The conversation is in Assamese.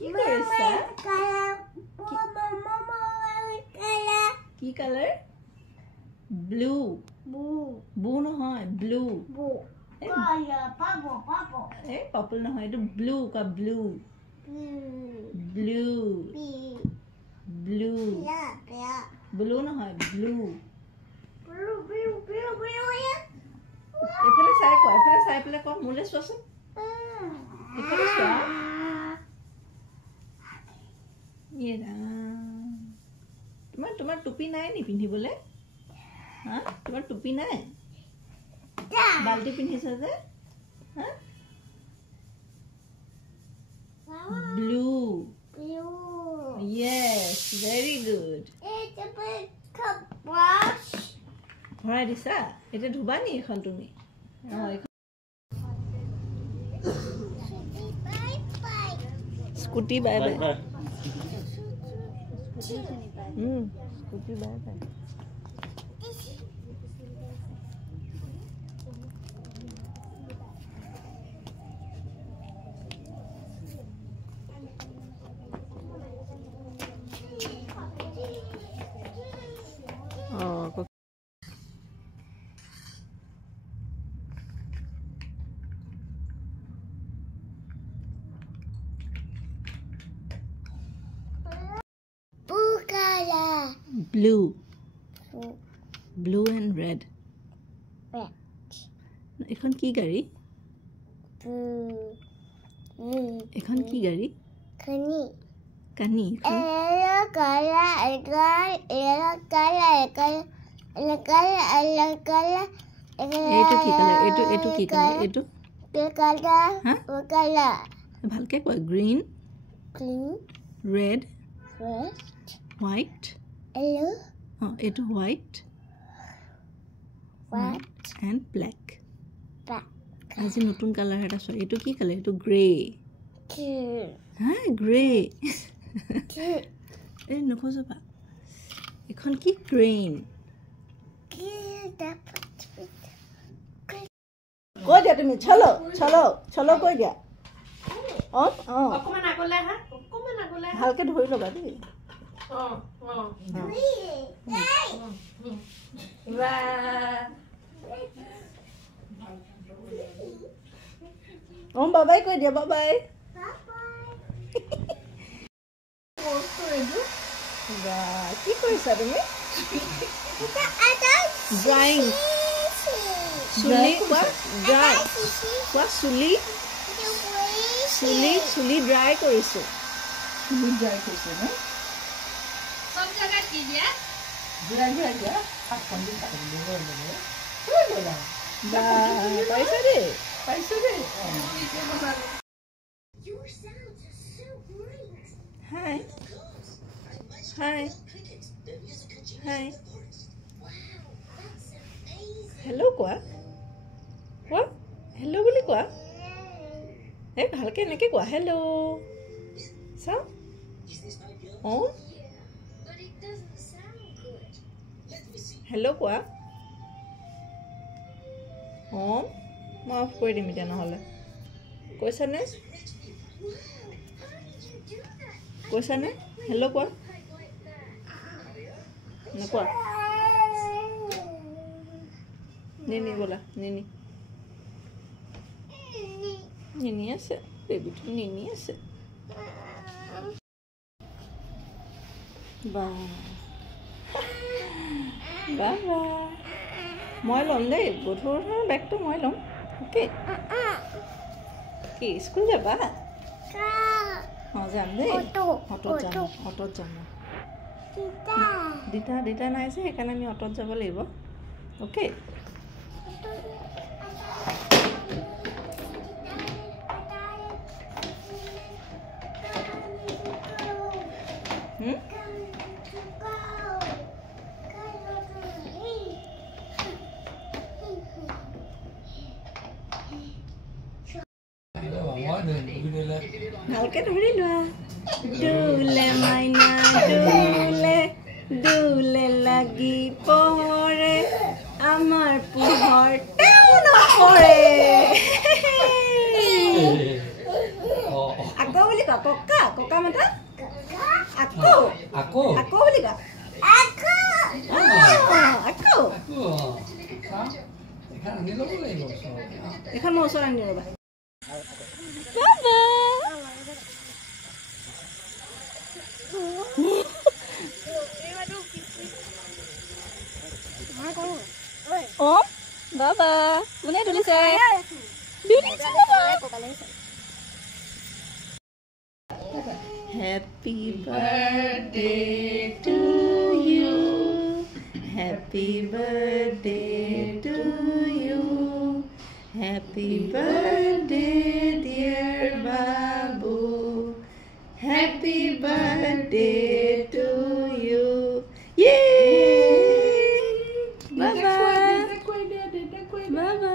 কি কৰিছা কি কালাৰ ব্লু ব্লু নহয় ব্লু এই পাৰ্পল নহয় এইটো ব্লু কা ব্লু ব্লু ব্লু ব্লু নহয় ব্লু এফালে চাই কোৱা এফালে চাই পেলাই কোৱা মোলৈ চোৱাচোন এফালে চোৱা তোমাৰ টুপি নাই নি পিন্ধিবলৈ হা তোমাৰ টুপি নাই বাল্টি পিন্ধিছা যে হা ব্লু yes very good ভৰাই দিছা এতিয়া ধুবা নি এখন তুমি scooty bye bye scooty bye bye blue and red এখন কি গাড়ী এখন কি গাড়ী কানি কানি এইটো কি কালাৰ এইটো কি কালাৰ এইটো ভালকে কোৱা গ্ৰীন ৰেড হোৱাইট এইটো হোৱাইট and black আজি নতুন কালাৰ এটা চোৱা এইটো কি কালাৰ এইটো গ্ৰে হা গ্ৰে এই নখজবা এখন কি ক্ৰেইন কৈ দিয়া তুমি চলো চলো চলো কৈ দিয়া অকমান আগলে হা অকমান আগলে ভালকে ধৰি ল'বা দেই bye bye কৈ দিয়া bye bye কি কৰিছা তুমি ড্ৰাইং চুলি কোৱা চুলি ড্ৰাই কৰিছো सब जगह कीजिए पैसा दे Hi hello কোৱা hello বুলি কোৱা এই ভালকে এনেকে কোৱা hello চাও hello কোৱা মই অফ কৰি দিম এতিয়া নহ'লে কৈছানে হেল্ল' কোৱা নোকোৱা নিনি বোলা নিনি আছে বেবিটো নিনি আছে মই ল'ম দেই গধুৰ বেগটো মই ল'ম অ'কে কি স্কুল যাবা যাম দেই অটত যাম দেউতা নাই যে সেইকাৰণে আমি অটত যাব লাগিব অ'কে ভালকে ধৰি লোৱা দুলে মাইনা দুলে লাগি পৰে আমাৰ পোহৰ নপৰে আকৌ বুলি ককা ককা মাতা আকৌ আকৌ আকৌ বুলি কা আকৌ এখন আনি ল'ব লাগিব এখন মই ওচৰত আনি ৰ'বা Oh, Baba. Mana dulu saya? Dulu Baba. Happy birthday to you. Happy birthday to you. Happy birthday, dear Babu. Happy birthday to you. Yay! Baba. Baba.